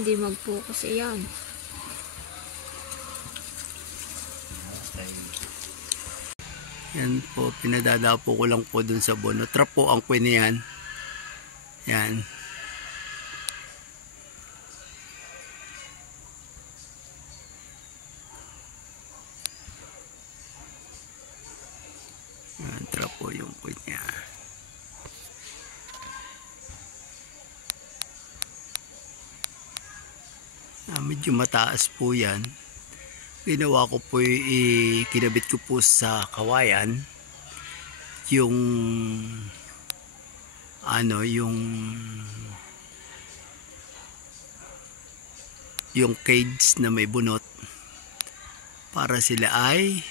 Hindi mag-focus yan. Yan po, pinadadapo ko lang po dun sa bono. Trap po ang queen yan. Yan. Yan, trap po yung queen niya. Medyo mataas po yan. Ginawa ko po, kinabit ko po sa kawayan yung yung cage na may bunot para sila ay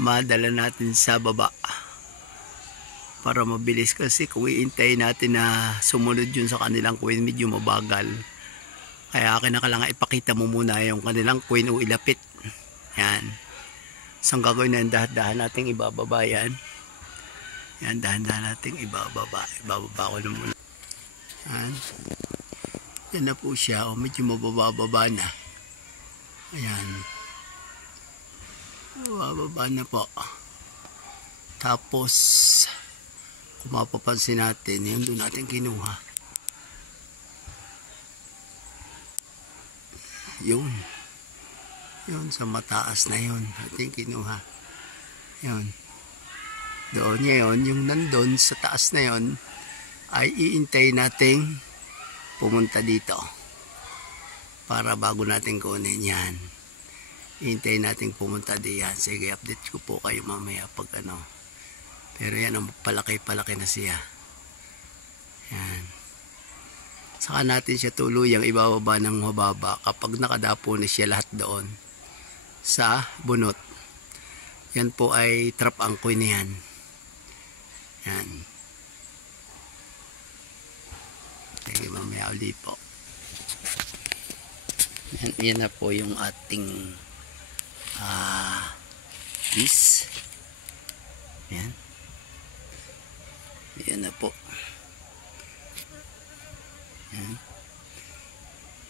madala natin sa baba para mabilis, kasi kung iintayin natin na sumunod yun sa kanilang queen, medyo mabagal. Kaya kinakailangan ipakita mo muna yung kanilang queen o ilapit. Yan. So ang gagawin na, dahan-dahan nating ibababa yan. Yan, dahan-dahan nating ibababa. Ibababa ko na muna. Yan. Yan na po siya. O, medyo mababa na. Ayan. Mababa na po. Tapos, kung mapapansin natin, yun doon natin kinuha. Yun sa mataas na yun ating kinuha. Yun doon ngayon, yung nandun sa taas na yun ay iintay nating pumunta dito para bago natin kunin yan. Iintay nating pumunta diyan. Sige, update ko po kayo mamaya pag ano. Pero yan, ang palaki na siya. Yan. Saka natin siya tuluyang ibababa ng mababa kapag nakadapo na siya lahat doon sa bunot. Yan po ay trap ang queen yan. Yan. Sige, mamaya ulit po. Yan na po yung ating piece. Yan. Yan na po. Yan.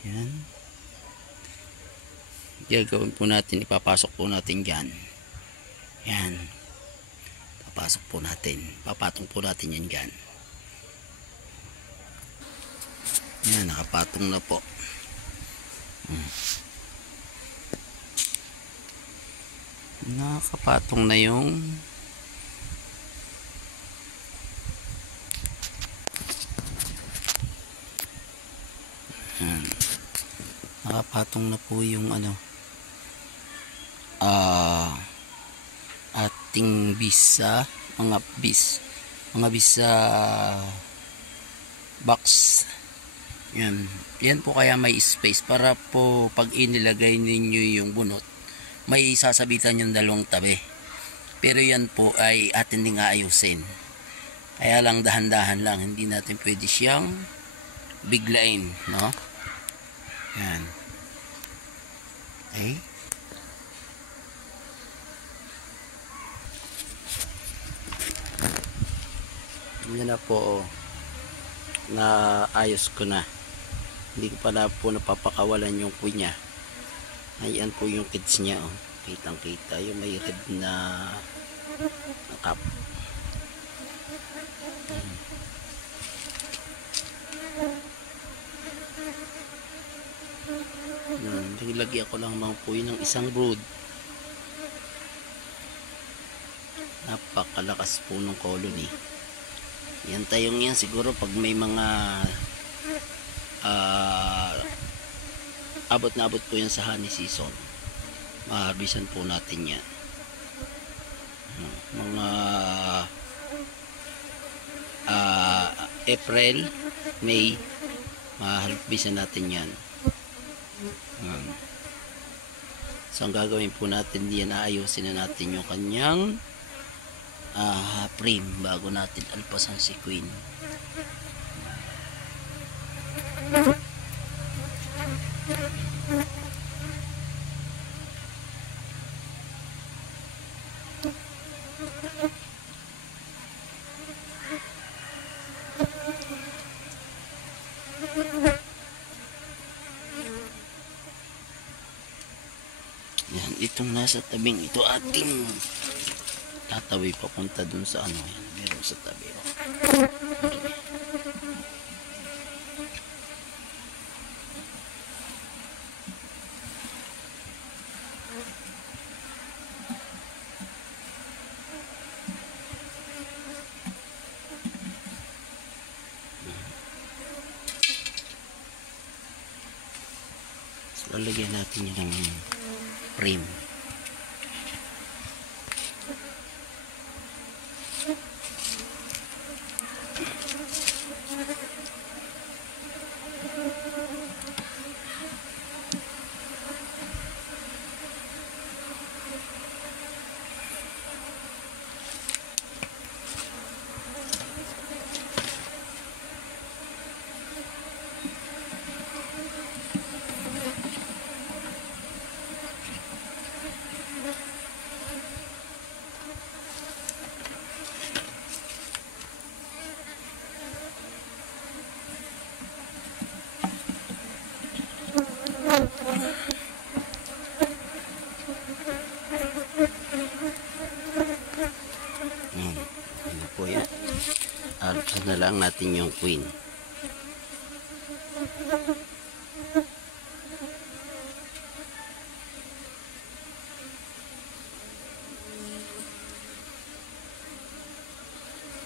Yan. Gagawin po natin, ipapasok po natin dyan. Yan. Papasok po natin. Papatong po natin yan dyan. Yan, nakapatong na po. Nakapatong na yung nakapatong na po yung ating bisa, mga bis sa box. Yan po, kaya may space para po pag inilagay ninyo yung bunot, may sasabitan yung dalawang tabi. Pero yan po ay atin din aayusin. Kaya lang dahan-dahan lang, hindi natin pwede siyang biglain, no? Yan. Okay. Yan na po, na ayos ko na. Hindi ko pa na po napapakawalan yung queen niya. Ayan po yung kids niya, oh. Kitang kita yung may red na cup. Nilagyan ko lang mga puwi ng isang brood. Napakalakas po ng colony. Yan tayong yan siguro pag may mga abot na abot po yan sa honey season, maharbisan po natin yan. Mga April, May, maharbisan natin yan. So ang gagawin po natin diyan, aayusin na natin yung kanyang frame bago natin alpasan si queen. itong nasa tabing ito ating tatawi papunta dun sa ano yan, meron sa tabi. So, lalagyan natin yung frame. Ano po yan? Alpsan na lang natin yung queen.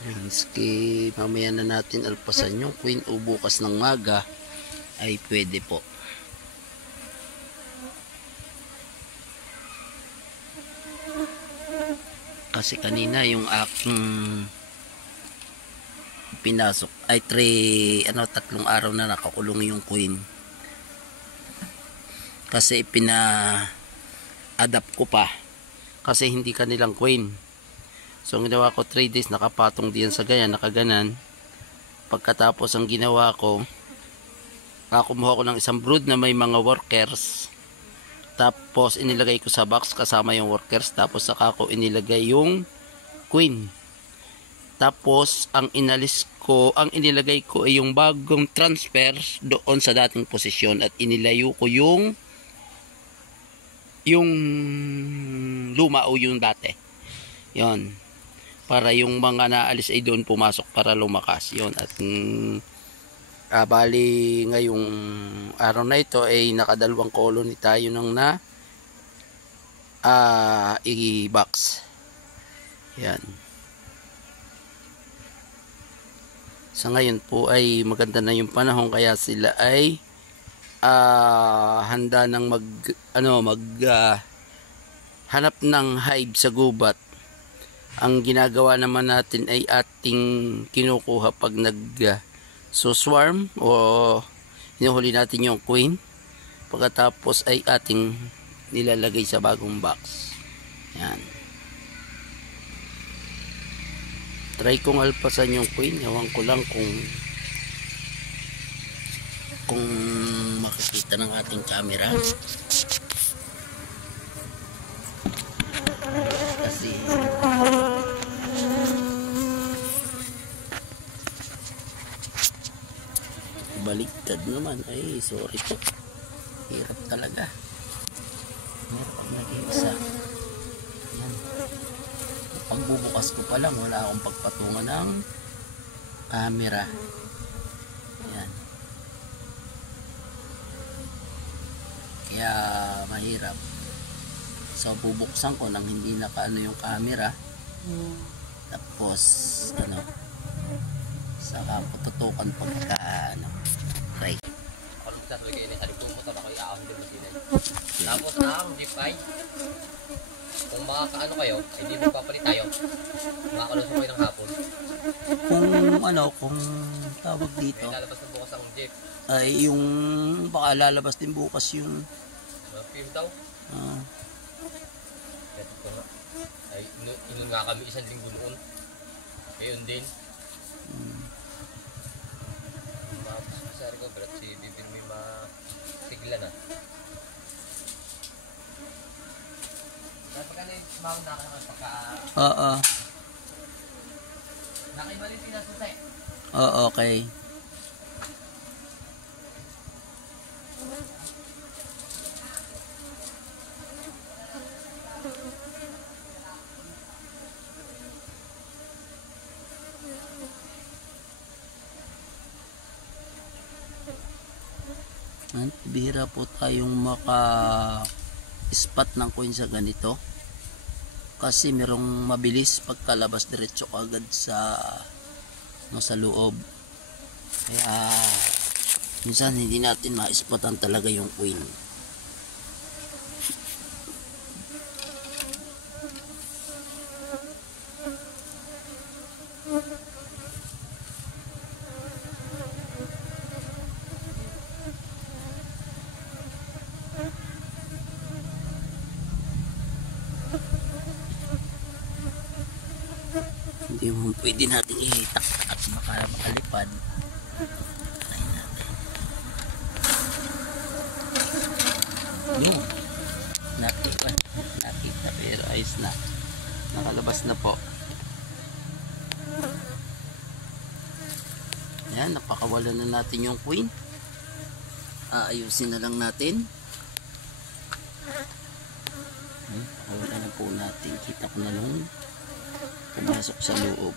Yan, ski, mamaya na natin alpasan yung queen o bukas ng maga ay pwede po. Kasi kanina yung aking pinasok ay 3 araw na nakakulong yung queen. Kasi adapt ko pa. Kasi hindi kanilang queen. So ang ginawa ko 3 days nakapatong diyan sa ganyan, nakaganan. Pagkatapos ang ginawa ko, kumuha ko ng isang brood na may mga workers. Tapos inilagay ko sa box kasama yung workers. Tapos saka ko inilagay yung queen. Tapos ang inilagay ko ay yung bagong transfer doon sa dating posisyon at inilayo ko yung luma o yung dati. Yon. Para yung mga naalis ay doon pumasok para lumakas. Yon. At bali ngayong araw na ito ay nakadalawang colony tayo ng i-box. Yan. Sa ngayon po ay maganda na yung panahon kaya sila ay handa ng hanap ng hive sa gubat. Ang ginagawa naman natin ay ating kinukuha pag swarm o hinuhuli natin yung queen. Pagkatapos ay ating nilalagay sa bagong box. Yan. Try kong alpasan yung queen. Ewan ko lang kung makikita ng ating camera. Kasi baliktad naman. Ay, sorry po. Hirap talaga. Hirap ang nag-iisa. Yan. Pagbubukas ko pa lang, wala akong pagpatungan ng camera. Yan. Kaya mahirap. So bubuksan ko nang hindi nakaano yung camera. Tapos saka ko tutukan pagka try. Tapos ang G5 kung makakaano kayo, hindi magpapalit tayo. Makakalusok kayo ng hapon. Kung tawag dito. Ay lalabas na bukas ang jeep. Ay yung baka lalabas din bukas yung film daw. Ito nga. Ay inon nga kami 1 linggo noon. Ayun din. Sorry ko, pero si Bibin may masigla na. Dapat ka na yung sumawag na ka naman pagka... Oo. Nakaibalin pinasusay. Oo, okay. bihira po tayong maka-spot ng coin sa ganito. Kasi merong mabilis pagkalabas diretso agad sa loob. Kaya minsan hindi natin ma-spotan talaga yung coin. Hindi mo pwede natin ihitak at makalipad. Try natin. Yun. Nakita pero ayos na. Nakalabas na po. Yan, napakawalan na natin yung queen. Aayusin na lang natin. Pakawalan na po natin. Kita ko na lang pumasok sa loob.